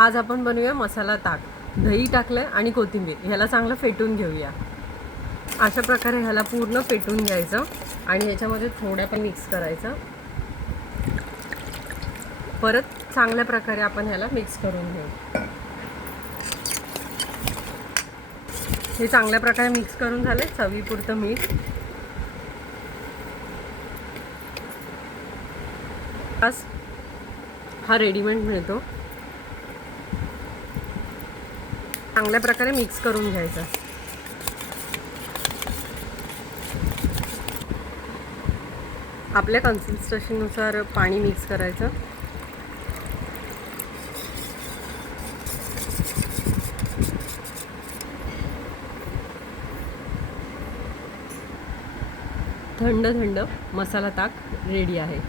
आज आपण बनवूया मसाला ताक. दही टाकलं आहे आणि कोथिंबीर, ह्याला चांगलं फेटून घेऊया. अशा प्रकारे ह्याला पूर्ण फेटून घ्यायचं आणि ह्याच्यामध्ये थोड्या पण मिक्स करायचं. परत चांगल्या प्रकारे आपण ह्याला मिक्स करून घेऊ. हे चांगल्या प्रकारे मिक्स करून झाले. चवीपुरतं मीठ. हा रेडीमेड मिळतो. चांगल्या प्रकारे मिक्स करून घ्यायचं. आपल्या कन्सिस्टन्सीनुसार पाणी मिक्स करायचं. थंड थंड मसाला ताक रेडी आहे.